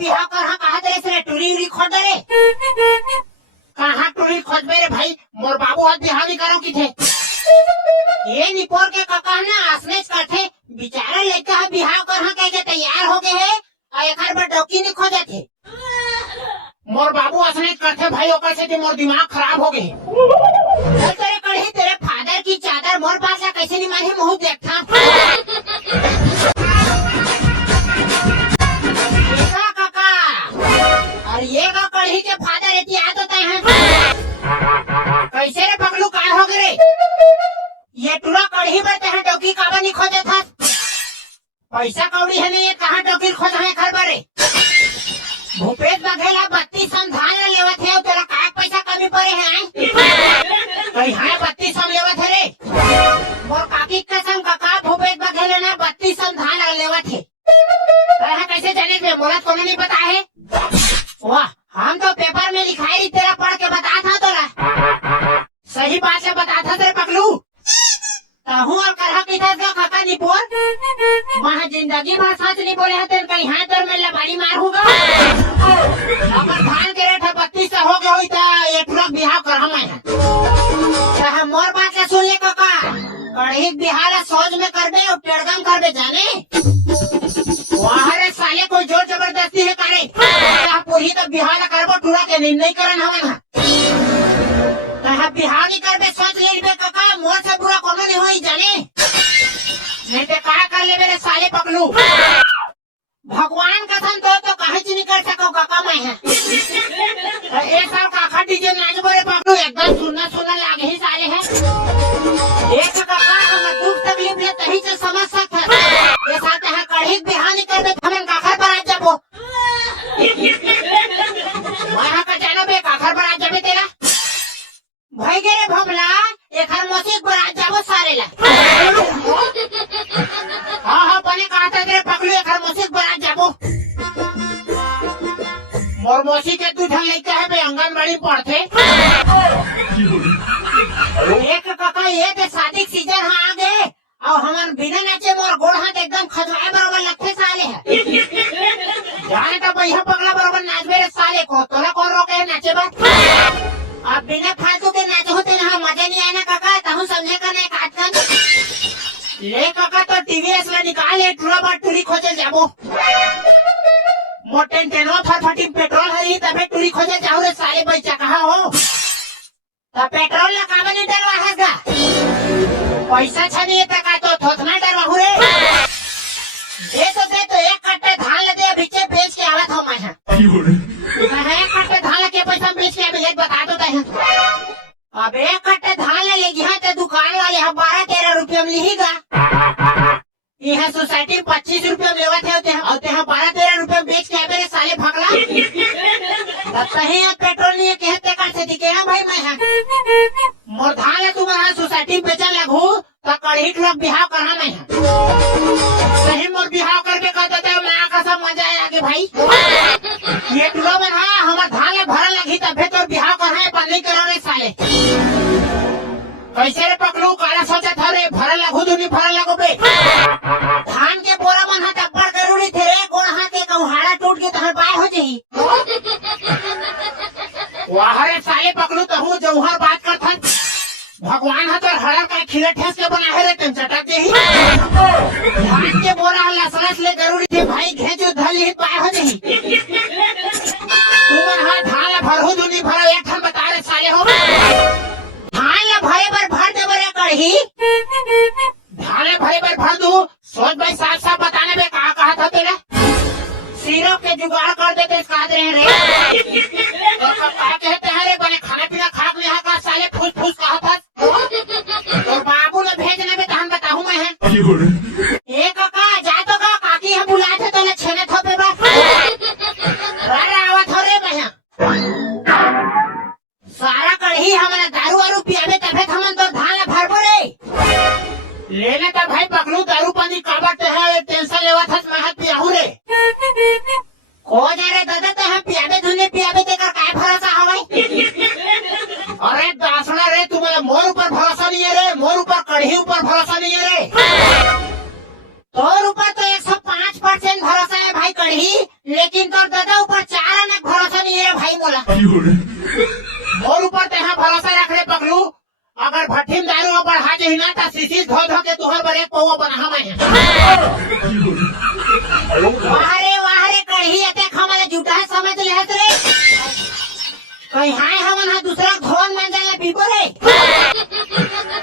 बिहाव कर कहा तेरे से टूरी उरी खोद रे कहाँ टूरी खोदबे रे भाई मोर बाबू आज बिहाव नहीं करो की थे ये निपोर के कका ना आसनेच करथे बेचारा लड़का बिहाव कर कह के तैयार हो गए है और एक बार डोकी नहीं खोजे थे मोर बाबू आसनेच करथे भाई ओकर से मोर दिमाग खराब हो गए तेरे कढ़ी तेरे फादर की चादर मोर पास ला कैसे नहीं माने मुँह देखता और ये का कढ़ी के फादर इतनी याद होता है कैसे रे पगलू का हो गए ये टूरा कढ़ी बढ़ते हैं डोकी काबा नहीं खोजे था पैसा कौड़ी है नहीं ये कहाँ डोकी खोज है घर बारे भूपेश बघेला 32 धान लेवा थे तेरा का पैसा कमी पड़े हैं कहीं है 32 लेवा थे रे मोर काकी कसम काका भूपेश बघेला ने 32 धान लेवा थे कैसे जाने थे मोला कोनो नहीं पता है वाह हम तो पेपर में लिखाई तेरा पढ़ के बता था तोरा सही बात से बता था तेरे पगलू ताहू और करहा की था काका नहीं बोल वहाँ जिंदगी भर सच नहीं बोले हैं तेरे कहीं है तेरे में लबाड़ी मार होगा अगर धान के रेट 32 हो गए हुई था ये पूरा बिहाव कर हम मोर बात से सुन ले काका कढ़ी बिहार सोच में करबे और पेड़गम करबे जाने वहाँ रे साले कोई जोर जबरदस्ती है करे पूरी तो बिहार करबो टूरा के नहीं करन हवन बिहार नहीं करबे सोच ले काका मोर से पूरा कोनो नहीं होई जाने नहीं तो क्या कर ले मेरे साले पगलू भगवान कसम तो कहीं नहीं कर सको काका मैं है एक साल काका डीजे नाच बोले पगलू एकदम सुनना सुनना लागे ही साले है एक काका हम दुख तकलीफ ले तही से समझ सकते ये साथ है कढ़ी बिहार नहीं कर दे हमें काखर पर आ जाबो वहां का जानो बे काखर पर आ जाबे तेरा भाई गे रे भमला एक हर मोसी पर आ जाबो सारे ला हाँ बने कहा था तेरे पगलू एक हर मोसी पर आ जाबो मोर मोसी के तू ढंग लेके है बे आंगनबाड़ी पढ़ते एक काका ये के शादी सीजन हाँ आ गए और हमार बिना नाचे मोर गोड़ हाथ एकदम खजवाए बराबर लगते साले है जाने तो भैया पगला बराबर नाच मेरे साले को तोला कौन रोके है नाचे बात अब बिना फालतू के नाच होते ना मजा नहीं आना काका ताहू समझे का नहीं काटन ले काका तो टीवीएस ला निकाले टूरा बार टूरी खोजे जाबो मोटे टेनो फटफटी पेट्रोल हरी तबे टूरी खोजे जाओ रे साले बच्चा कहाँ हो तो पेट्रोल ला काबे नहीं डरवा हैगा पैसा छनी है तका तो थोथना डरवा रे दे तो एक कट्टे धान ले दे बीचे बेच के आवत हो मैं एक कट्टे धान के पैसा बेच के अभी बता दो अब एक कट्टे धान ले लेगी हाँ तो दुकान वाले हम 12-13 रुपये में लिहीगा यहाँ सोसाइटी 25 रुपये में लेवा थे और 12-13 रुपये बेच के मेरे साले भगला तब सही पेट्रोल नहीं कहते कर से दिखे ना भाई मैं मोर धान है तुम्हारा सोसाइटी बेचन लगू तो कढ़ी लोग बिहाव करा मैं सही मोर बिहाव करके कह देते मैं आका सब मजा आगे भाई ये टूलो में हाँ हमार धान ले भरल लगी तब तो बिहाव करा बंद नहीं करो रे साले कैसे रे पकड़ू काला सोचा था रे भरल लगू दूनी भरल लगो बे धान के बोरा मन हाथ अब्बड़ जरूरी थे रे गोड़ हाथ के कहूँ हाड़ा टूट के तहर बाय हो जाही वाह रे साले पकड़ू तो हूँ जौहर बात कर था भगवान हाथ और हरा का खिले ठेस के बना है रे तुम चटक दे ही धान के बोरा लसलस ले जरूरी थे भाई घेचो धली ही पाए हो जाही तुम हाँ धान भरहू दूनी भरो एक हम बता रहे साले हो धान ला भरे पर भर दे बरे कढ़ी धान ला भरे पर भर दू सोच भाई साफ साफ बताने में कहा था तेरा सिरों के जुगाड़ कर देते काद रहे रे कहते हैं रे बने खाना पीना खा के यहाँ का साले फूस फूस कहा था तो बाबू ने भेजने में धान बताऊँ मैं है एक का जा तो का काकी हम बुलाए थे तो छेने थोपे बात आवत हो रे मैं सारा कढ़ी हमारा दारू वारू पियावे तबे हमन तो धान ला भरबो रे लेने तो भाई पकड़ू दारू पानी काबट है टेंशन लेवा था मैं हाथ पियाहू रे को जा रे दादा तो हम पियावे धुने पियावे तेकर काय भरोसा हवाई अरे दासड़ा रे तुम्हारा मोर ऊपर भरोसा नहीं है रे मोर ऊपर कढ़ी ऊपर भरोसा नहीं है रे मोर ऊपर तेहा भरोसा रख रे पगलू। अगर भट्टी में दारू बढ़ा दे ना तो शीशी धो धो के तुहर पर एक पौवा बना मैं वाह रे कढ़ी अते खमले झूठा समझ ले हत रे कहीं हाय हमन हा दूसरा धोन में जाले पीपो रे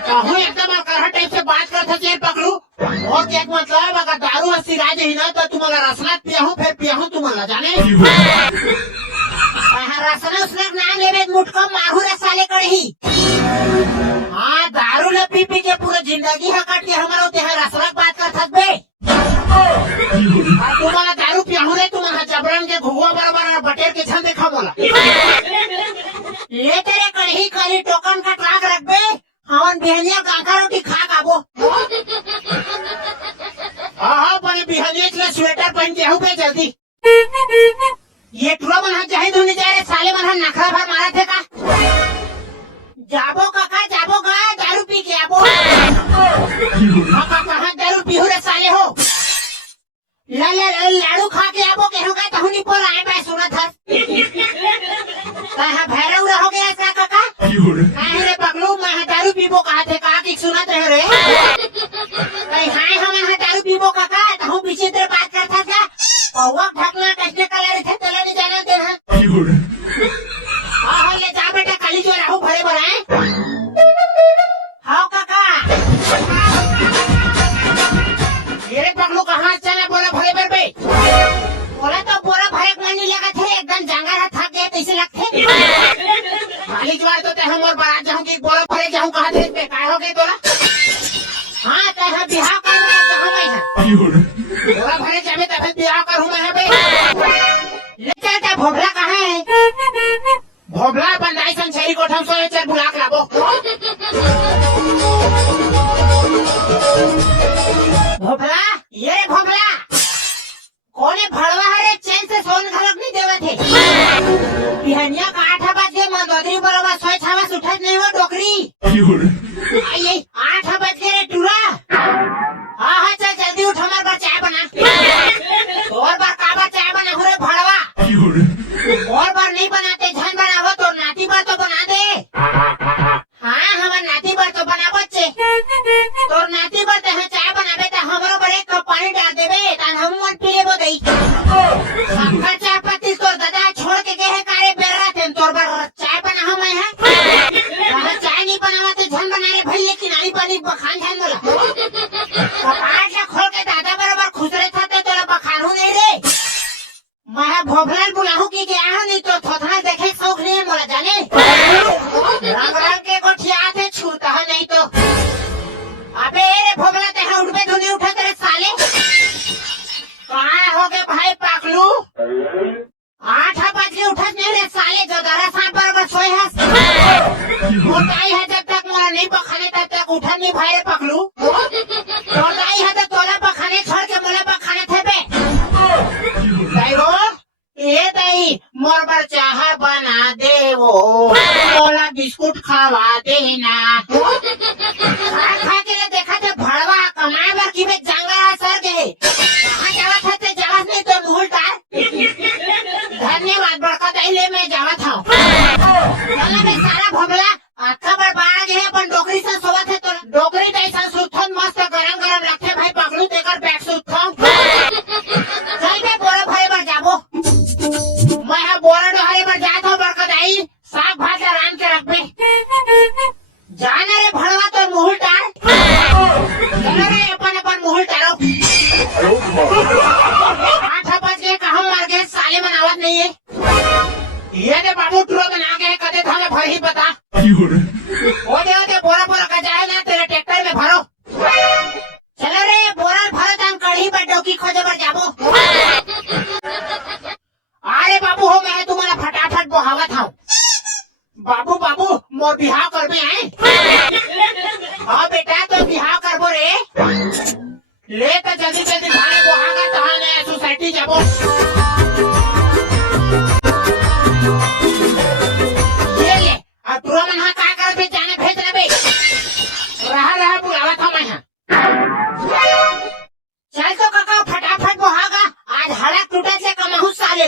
कहूं एकदम करहा टाइप से बात करत है पगलू और क्या मतलब अगर दारू हसी राज ही ना तो तुम्हारा रसना पियाहू फिर पियाहू तुम्हारा जाने रसना उसने नाम लेवे मुटको माहू रे साले कढ़ी। हाँ दारू ले पी पी के पूरा जिंदगी है कट के हमारा ते रसना बात कर थक बे तुम्हारा दारू पियाहू रे तुम्हारा जबरन के घुआ बराबर बटेर के छन देखा बोला ले तेरे कढ़ी कली टोकन का ट्राक रख बे हवन बिहनिया काका रोटी खा काबो हाँ पर बिहनिया के स्वेटर पहन के हूँ पे जल्दी ये टुरा मन चाहे धोने जा रहे साले मन नखरा भर मारा थे का जाबो काका जाबो गा दारू पी के आबो काका कहाँ दारू पी हो रे साले हो लाडू खा के आबो कहूँ का तहुनी पर आए मैं सुना था कहाँ भैरव रहो गया इसका काका कहाँ रे पगलू मैं दारू पीबो कहा थे कहा कि सुना थे रे कहीं हाय हम दारू पीबो काका तहु पीछे तेरे बात करता था पौवा ढकना कैसे कलर थे चला नहीं जाना दे हाँ ले जा बेटा काली जो राहु भरे भराए हाँ काका ये पगलू कहाँ चला बोला भरे भर पे बोला तो बोरा भरे नहीं लगा थे एकदम जंगल थक गए कैसे लगते काली ज्वार तो हम और बारात जाऊँ की बोरा भरे जाऊँ कहा थे पे काय हो गए बोला हाँ तह बिहार कर कहाँ मैं है बोरा भरे जावे तब बिहार करूँ मैं ले चलता भोबला कहाँ है भोबला बंदाई संचेरी कोठम सोए चल बुलाक लाबो भोबला ये भोबला कोने भड़वा हरे चैन से सोन घलक नहीं देवे थे बिहनिया का 8 बजे मंदोदरी बरोबर सोए छावा उठत नहीं हो डोकरी आइए 8 बजे रे टुरा हाँ चल जल्दी उठ हमारे बार चाय बना और बार काबा चाय बना हो रे भड़वा और बार नहीं बनाते झन बनावो तो नाती बार तो बना दे हाँ हमारे नाती बार तो बना बच्चे तो नाती बार ते चाय बनाबे तो हमारो बार एक कप पानी डाल देबे तान हम मन पी लेबो दई सबका चाय पत्ती तो दादा छोड़ के गए कारे बेरा थे तोर बार चाय बना हम है चाय नहीं बनावा तो झन बना रे भाई लेकिन नाली पानी बखान झन बोला आज खोल के दादा बराबर खुसरे था तो बखानू नहीं रे मैं भोभलाल बुलाहू की गया हूँ नहीं तो थोथना देखे शौक नहीं है मोला जाने रंग रंग के गोठिया थे छूता है नहीं तो अबे रे भोभला ते उठ पे धुनी उठा तेरे साले कहाँ हो गए भाई पाकलू 8 बजे उठत नहीं रे साले जो दरा सांप बराबर सोए है मोटाई है जब तक मोला नहीं बखाने तब तक उठा नहीं भाई रे पकलू मोटाई है तो तोला बखाने छोड़ के मोला बखाने थे बे दाइरो ये दाई मोर बर चाह बना दे वो मोला बिस्कुट खावा देना खा के देखा थे भड़वा कमाए बर की में जंगल सर गए कहाँ जावा था जवाब नहीं तो मुहल डाल धन्यवाद बड़का दाइले में जावा था में सारा भोगला अच्छा बार बाहर गए अपन डोकरी से सोवा थे तो डोकरी जैसा सुथन मस्त गरम गरम रखे भाई पगलू देकर बैठ सुथन चल बे बोरा भरे बार जाबो मैं बोरा डोहरे बार जाता हूँ बड़का दाई साग भात रान के रख बे जाने रे भड़वा तो मुहल डाल चलो रे अपन अपन मुहल डालो 8 बजे कहाँ मर गए साले में आवाज नहीं है ये दे बाबू टुरो बना के कदे था मैं भर ही बता ओदे बोरा बोरा का जाए ना तेरे ट्रैक्टर में भरो चलो रे बोरा भरो तम कढ़ी पर डोकी खोजे पर जाबो अरे बाबू हो मैं तुम्हारा फटाफट बहावत हूँ बाबू बाबू मोर बिहाव कर में आए हाँ बेटा तो बिहाव करबो रे ले तो जल्दी जल्दी थाने बहागा तहाने सोसाइटी जाबो चल तो काका फटाफट बहागा आज हड़क टूटा से कमाहू साले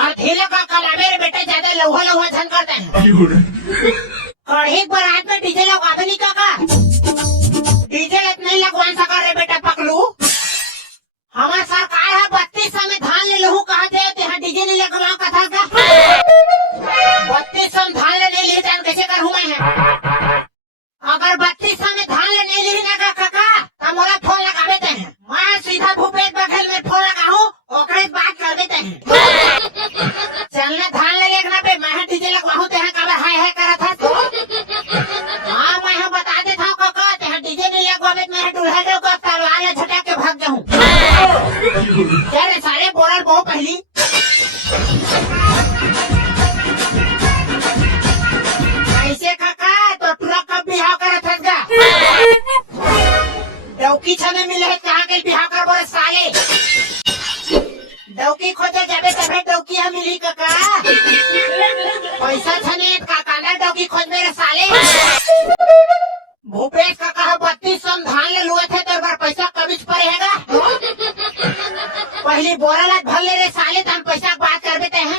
और धीरे का कमावे लौहा लौहा झन करते हैं। कढ़ी बारात में डीजे लगावे नहीं काका, डीजे नहीं लगवान सका रे बेटा पकलू। हमार सरकार है 3200 में धान ले लहू कहते हैं डीजे नहीं लगवा कथा का 3200 में धान ले नहीं ले जान कैसे करूँ मैं है? अगर 3200 में धान ले नहीं ली ना काका तो मोला फोन लगावे ते हैं, मैं सीधा भूपेश बघेल में फोन लगाऊं ओकरे बात कर देते हैं। चलने धान ले लेना पे मैं डीजे लगवाऊं ते हैं कबर हाय हाय करा था तो हाँ मैं बता देता हूँ काका ते हैं डीजे नहीं लगवावे मैं दूल्हा जो का तलवार ले झटक के भाग जाऊं। चल सारे बोलर बहुत पहली ऐसे काका तो ट्रक कब बिहाव करे थसगा डौकी छने मिले है कहाँ के बिहाव कर बोले साले डौकी खोजे जाबे तबे डौकी हम मिली काका पैसा छने काका ना डौकी खोज मेरे साले भूपेश काका 3200 धान ले लुए थे तो बार पैसा कभी पड़ेगा पहली बोरा लात भर ले रे साले तो हम पैसा बात कर देते हैं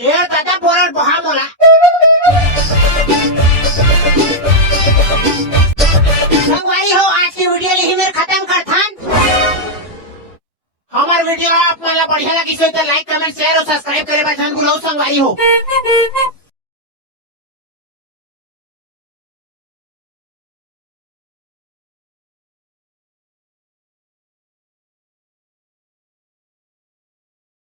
ये दादा बोरा बहा मोला संगवारी हो आज की वीडियो यही मेरे खत्म कर थान। हमारे वीडियो आप मला बढ़िया लगी तो लाइक कमेंट शेयर और सब्सक्राइब करे बस हम बुलाओ संगवारी हो।